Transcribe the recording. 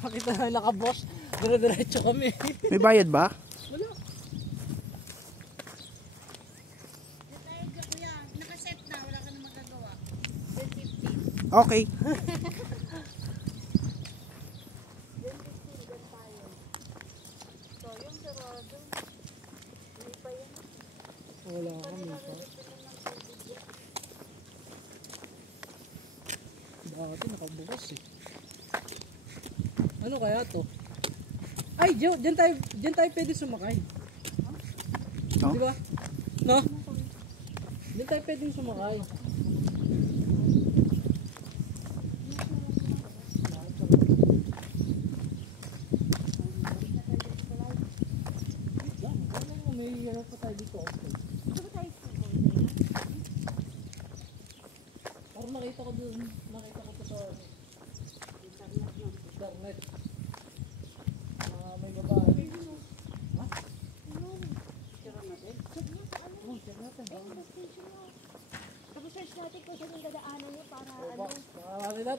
Makita na naka-boss. Dire-diretso kami. May bayad ba? Wala. Nakaset na, wala ka na magagawa. 10:50. Okay. Wala kami pa. Dati nakabukas eh. Ano kaya to? Ay, Joe, dyan tayo pwede sumakay. No? Di ba? No? Dyan tayo pwede sumakay. May ano pa tayo dito. Parang nakita ko doon. Nakita ko to sa